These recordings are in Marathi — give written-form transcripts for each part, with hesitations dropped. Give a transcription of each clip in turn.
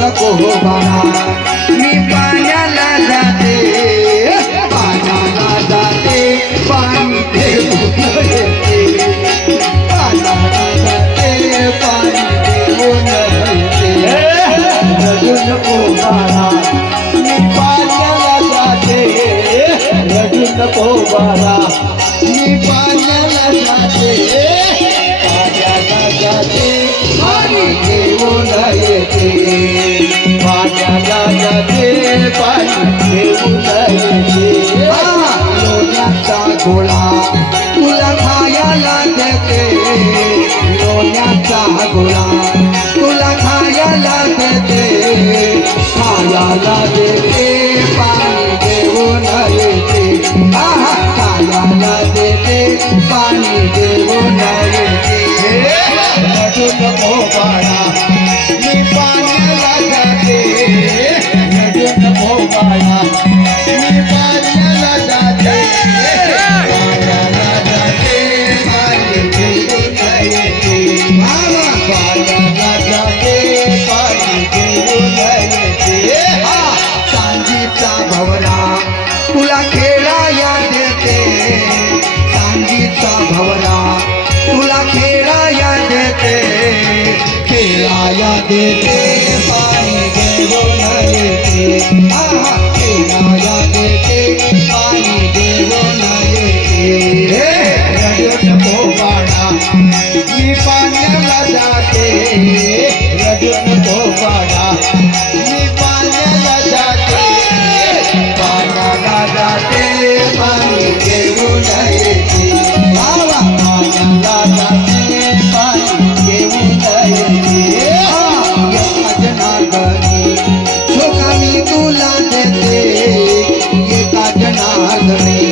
नको बाळा मी पाण्याला जाते पाण्याला जाते पाणी देऊन येते पाण्याला जाते पाणी देऊन येते रडू नको बाळा मी पाण्याला जाते रडू नको बाळा मी पाण्याला जाते पाण्याला जाते पाणी देऊन येते पाण्याला जाते पाणी देऊन येते लोण्याचा गोळा तुला खायला देते लोण्याचा गोळा तुला खायला देते खायला देते पाणी देऊन येते खायला देते पाणी देऊन येते रडू नको बाळा मी पाण्याला जाते रडू नको बाळा मी पाण्याला जाते पाण्याला जाते पाणी देऊन येते पाण्याला जाते पाणी देऊन येते चांदीचा भवरा तुला खेळाया देते चांदीचा भवरा तुला खेळाया देते खेळाया देते पाणी देऊन येते खेळाया देते पाणी देऊन येते रडू नको बाळा मी पाण्याला जाते रडू नको बाळा मी पाण्याला जाते पाण्याला जाते पाणी देऊन येते पाण्याला जाते पाणी देऊन येते एका जनार्दनी धोका मी तुला देते एका जनार्दनी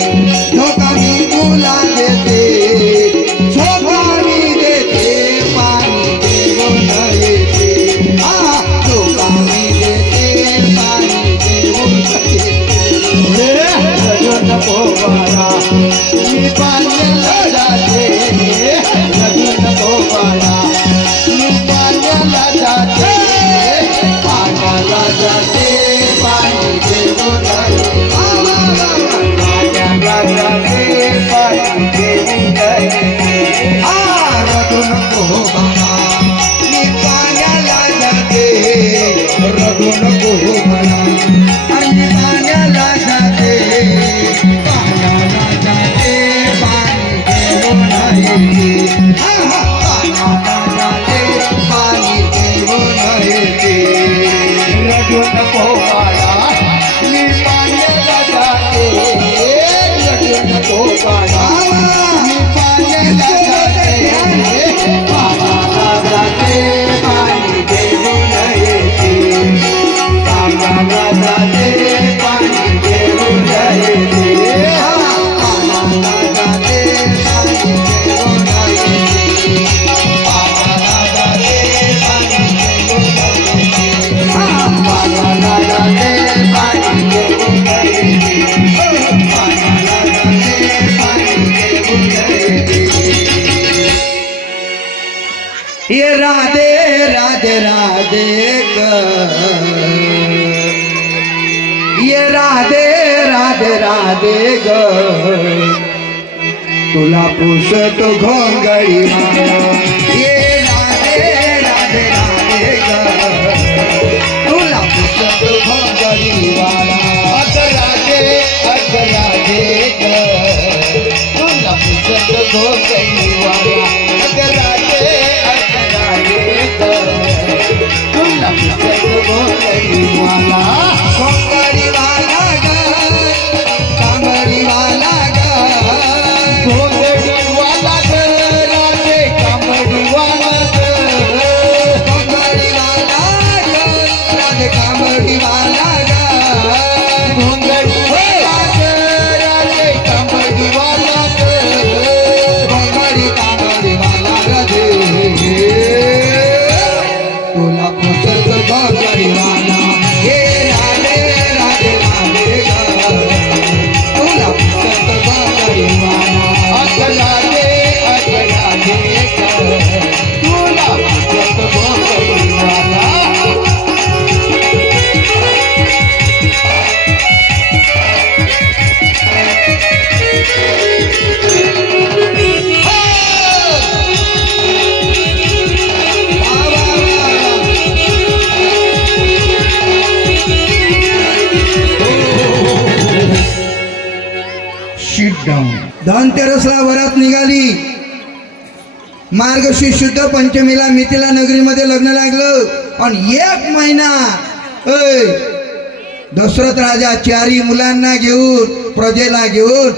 धोका मी तुला देते धोका मी देते पाणी देऊन येते धोका मी देते पाणी देऊन येते रडू नको बाळा मी पाण्याला जाते रडू नको बाळा मी पाण्याला जाते पाण्याला जाते पाणी देऊन येते पाण्याला जाते पाणी देऊन येते रडू नको बाळा मी पाण्याला जाते रडू नको बाळा मी पाण्याला जाते पाण्याला जाते पाणी देऊन येते पाण्याला जाते पाणी देऊन येते रडू नको बाळा मी पाण्याला जाते रडू नको बाळा मी पाण्याला जाते पाण्याला जाते पाणी देऊन येते पाण्याला जाते पाणी देऊन येते पाण्याला जाते पाणी देऊन येते पाण्याला जाते पाणी देऊन येते पाण्याला जाते पाणी देऊन येते पाण्याला जाते पाणी देऊन येते ये राधे राधे राधे ये राधे राधे राधे ग तुला पुसतो घोंगडी ये राधे राधे राधे ग तुला पुसतो घोंगडी वाला राधे ग तुला पुसतो घोंगडी वाला राधे ग तुला पुसतो घोंगडी वाला घोंगडी वाला ग कांबरी वाला ग घोंगडी वाला ग राधे धनतेरसला वरात निघाली, मार्गशीर्ष शुद्ध पंचमीला मिथिला नगरीमध्ये लग्न लागलं आणि 1 महिना दशरथ राजा 4 मुलांना घेऊन प्रजेला घेऊन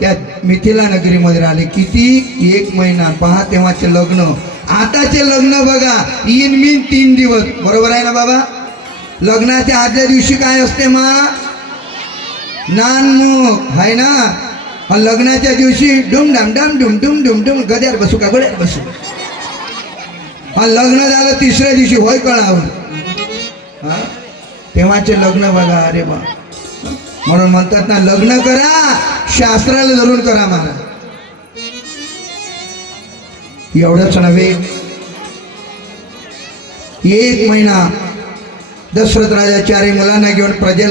त्या मिथिला नगरीमध्ये राहिले. किती? 1 महिना. पहा तेव्हाचे लग्न, आताचे लग्न बघा, इन 3 दिवस. बरोबर आहे ना बाबा? लग्नाच्या आदल्या दिवशी काय असते मा? नानमुख आहे ना. आणि लग्नाच्या दिवशी डुम डम डम डुम डुम डुम डुम, गद्यावर बसू का गोड्यावर बसू. आणि लग्न झालं 3ऱ्या दिवशी होय कळावर. तेव्हाचे लग्न बघा. अरे बा, म्हणून म्हणतात ना, लग्न करा शास्त्राला धरून करा महाराज. एवढंच नव्हे, 1 महिना दशरथ राजा 4 मुलांना घेऊन प्रजेला